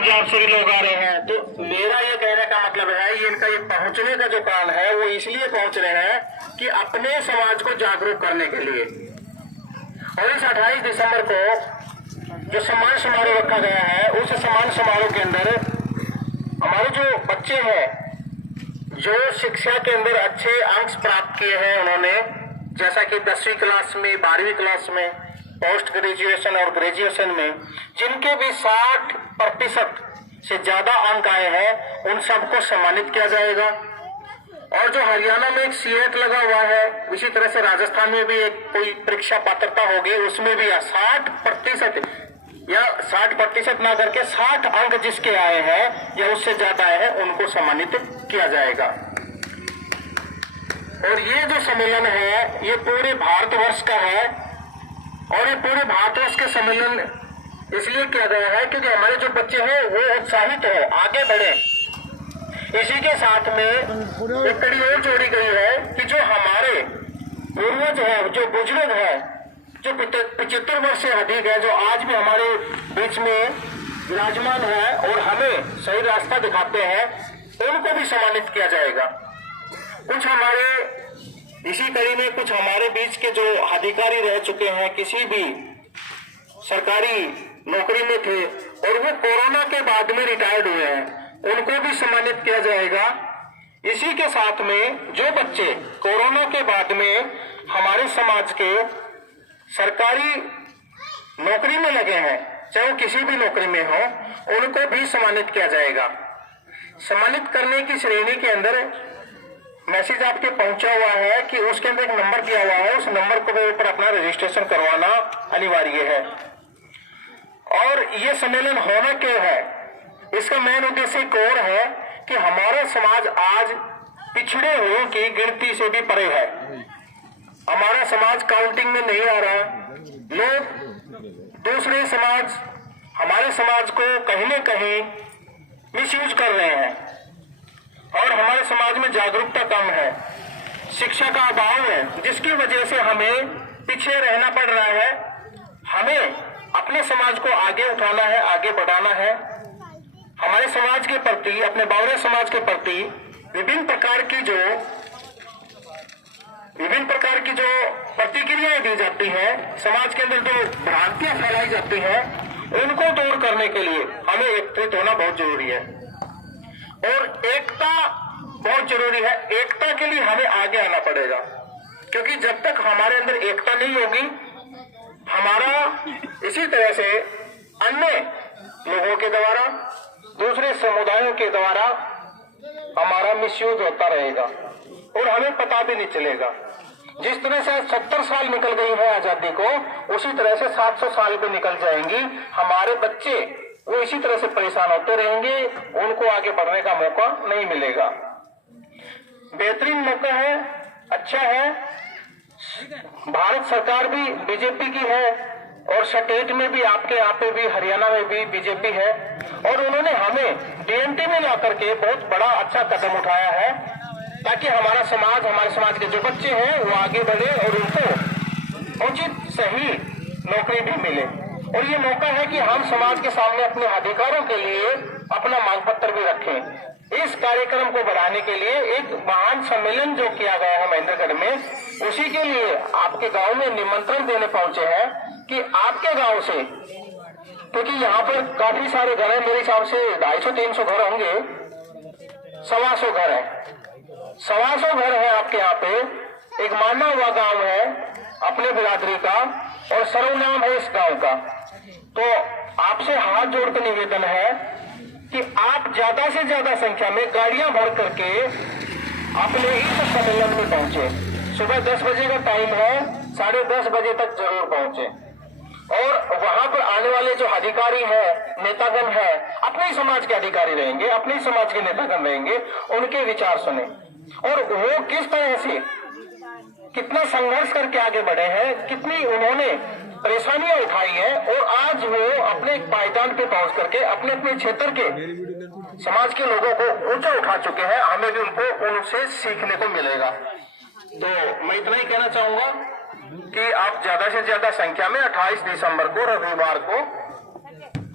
पंजाब से भी लोग आ रहे हैं। तो मेरा ये कहने का मतलब है, ये इनका ये पहुंचने का जो काम है वो इसलिए पहुंच रहे हैं कि अपने समाज को जागरूक करने के लिए। और इस 28 दिसंबर को जो सम्मान समारोह रखा गया है, उस सम्मान समारोह के अंदर हमारे जो बच्चे हैं जो शिक्षा के अंदर अच्छे अंक प्राप्त किए हैं उन्होंने, जैसा कि 10वीं क्लास में, 12वीं क्लास में, पोस्ट ग्रेजुएशन और ग्रेजुएशन में जिनके भी 60% से ज्यादा अंक आए हैं, उन सबको सम्मानित किया जाएगा। और जो हरियाणा में एक सीएट लगा हुआ है, इसी तरह से राजस्थान में भी एक कोई परीक्षा पात्रता होगी, उसमें भी 60% या 60% ना करके 60 अंक जिसके आए हैं या उससे ज्यादा आए हैं, उनको सम्मानित किया जाएगा। और ये जो सम्मेलन है ये पूरे भारतवर्ष का है, और ये पूरे भारतवर्ष के सम्मेलन इसलिए किया गया है क्योंकि हमारे जो बच्चे हैं वो उत्साहित हो, आगे बढ़े। इसी के साथ में एक कड़ी और जोड़ी गई है कि जो हमारे पूर्वज है, जो बुजुर्ग है, जो 75 वर्ष से अधिक है, जो आज भी हमारे बीच में विराजमान है और हमें सही रास्ता दिखाते हैं, उनको भी सम्मानित किया जाएगा। कुछ हमारे इसी कड़ी में कुछ हमारे बीच के जो अधिकारी रह चुके हैं, किसी भी सरकारी नौकरी में थे और वो कोरोना के बाद में रिटायर्ड हुए हैं, उनको भी सम्मानित किया जाएगा। इसी के साथ में जो बच्चे कोरोना के बाद में हमारे समाज के सरकारी नौकरी में लगे हैं, चाहे वो किसी भी नौकरी में हो, उनको भी सम्मानित किया जाएगा। सम्मानित करने की श्रेणी के अंदर मैसेज आपके पहुंचा हुआ है कि उसके अंदर एक नंबर दिया हुआ है, उस नंबर के ऊपर अपना रजिस्ट्रेशन करवाना अनिवार्य है। और ये सम्मेलन होना क्यों है, इसका मेन उद्देश्य एक और है कि हमारा समाज आज पिछड़े हुओं की गिनती से भी परे है। हमारा समाज काउंटिंग में नहीं आ रहा। लोग दूसरे समाज हमारे समाज को कहीं न कहीं मिसयूज कर रहे हैं और हमारे समाज में जागरूकता कम है, शिक्षा का अभाव है, जिसकी वजह से हमें पीछे रहना पड़ रहा है। हमें अपने समाज को आगे उठाना है, आगे बढ़ाना है। हमारे समाज के प्रति, अपने बावरे समाज के प्रति विभिन्न प्रकार की जो प्रतिक्रियाएं दी जाती हैं, समाज के अंदर जो भ्रांतियां फैलाई जाती हैं, उनको दूर करने के लिए हमें एकत्रित होना बहुत जरूरी है और एकता बहुत जरूरी है। एकता के लिए हमें आगे आना पड़ेगा, क्योंकि जब तक हमारे अंदर एकता नहीं होगी, हमारा इसी तरह से अन्य लोगों के द्वारा, दूसरे समुदायों के द्वारा हमारा मिसयूज होता रहेगा और हमें पता भी नहीं चलेगा। जिस तरह से 70 साल निकल गई है आजादी को, उसी तरह से 700 साल भी निकल जाएंगी। हमारे बच्चे वो इसी तरह से परेशान होते रहेंगे, उनको आगे बढ़ने का मौका नहीं मिलेगा। बेहतरीन मौका है, अच्छा है। भारत सरकार भी बीजेपी की है और स्टेट में भी, आपके यहाँ पे भी, हरियाणा में भी बीजेपी है, और उन्होंने हमें डीएनटी में ला करके बहुत बड़ा अच्छा कदम उठाया है ताकि हमारे समाज के जो बच्चे हैं वो आगे बढ़े और उनको उचित सही नौकरी भी मिले। और ये मौका है कि हम समाज के सामने अपने अधिकारों के लिए अपना मांग पत्र भी रखें। इस कार्यक्रम को बढ़ाने के लिए एक महान सम्मेलन जो किया गया है महेंद्रगढ़ में, उसी के लिए आपके गांव में निमंत्रण देने पहुंचे हैं कि आपके गांव से, क्योंकि यहाँ पर काफी सारे घर हैं, मेरे हिसाब से 250-300 घर होंगे, 125 घर है, 125 घर है आपके यहाँ पे। एक माना हुआ गांव है अपने बिरादरी का और सर्वनाम है इस गांव का। तो आपसे हाथ जोड़ कर निवेदन है कि आप ज्यादा से ज्यादा संख्या में गाड़ियां भर करके अपने इस सम्मेलन में पहुंचे। सुबह 10 बजे का टाइम है, 10:30 बजे तक जरूर पहुंचे। और वहां पर आने वाले जो अधिकारी हैं, नेतागण हैं, अपने ही समाज के अधिकारी रहेंगे, अपने ही समाज के नेतागण रहेंगे, उनके विचार सुने और वो किस तरह से कितना संघर्ष करके आगे बढ़े हैं, कितनी उन्होंने परेशानियां उठाई हैं और आज वो अपने पायदान पे पहुंच करके अपने अपने क्षेत्र के समाज के लोगों को ऊंचा उठा चुके हैं। हमें भी उनसे सीखने को मिलेगा। तो मैं इतना ही कहना चाहूंगा कि आप ज्यादा से ज्यादा संख्या में 28 दिसंबर को, रविवार को,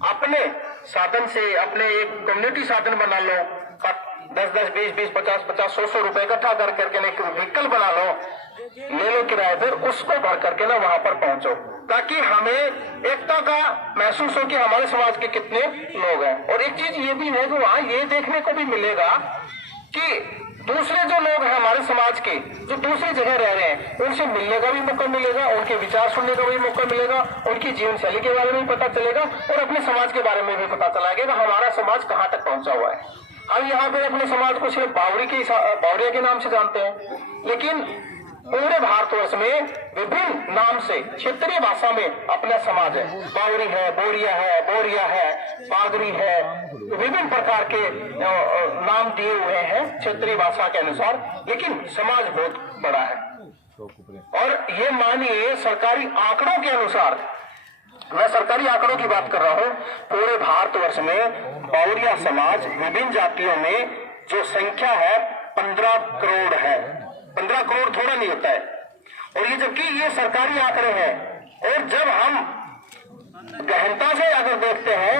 अपने साधन से अपने एक कम्युनिटी साधन बना लो, 10-10, 20-20, 50-50, 100-100 रुपए इकट्ठा कर करके एक व्हीकल बना लो, ले लो किराए पर, उसको भर करके ना वहां पर पहुंचो, ताकि हमें एकता का महसूस हो कि हमारे समाज के कितने लोग हैं। और एक चीज ये भी है कि वहां ये देखने को भी मिलेगा कि दूसरे जो लोग हैं हमारे समाज के, जो दूसरी जगह रह रहे हैं, उनसे मिलने का भी मौका मिलेगा, उनके विचार सुनने का भी मौका मिलेगा, उनकी जीवन शैली के बारे में भी पता चलेगा और अपने समाज के बारे में भी पता चलेगा हमारा समाज कहाँ तक पहुंचा हुआ है। हम यहाँ पे अपने समाज को सिर्फ बावरिया के नाम से जानते हैं, लेकिन पूरे भारतवर्ष में विभिन्न नाम से क्षेत्रीय भाषा में अपना समाज है। बावरी है, बोरिया है, बागरी है, विभिन्न प्रकार के नाम दिए हुए हैं क्षेत्रीय भाषा के अनुसार, लेकिन समाज बहुत बड़ा है। और ये मानिए सरकारी आंकड़ों के अनुसार, मैं सरकारी आंकड़ों की बात कर रहा हूँ, पूरे भारतवर्ष में बावरिया समाज विभिन्न जातियों में जो संख्या है 15 करोड़ है। 15 करोड़ थोड़ा नहीं होता है, और ये जबकि ये सरकारी आंकड़े हैं। और जब हम गहनता से अगर देखते हैं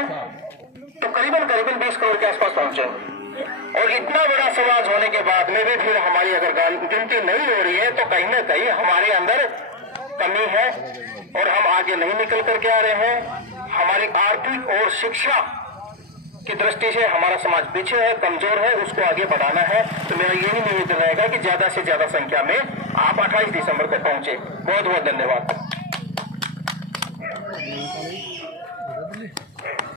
तो करीबन 20 करोड़ के आसपास पहुंचे। और इतना बड़ा समाज होने के बाद में भी फिर हमारी अगर गिनती नहीं हो रही है तो कहीं ना कहीं हमारे अंदर कमी है और हम आगे नहीं निकल करके आ रहे हैं। हमारी आर्थिक और शिक्षा की दृष्टि से हमारा समाज पीछे है, कमजोर है, उसको आगे बढ़ाना है। तो मेरा यही निवेदन रहेगा कि ज्यादा से ज्यादा संख्या में आप 28 दिसंबर को पहुंचे। बहुत बहुत धन्यवाद।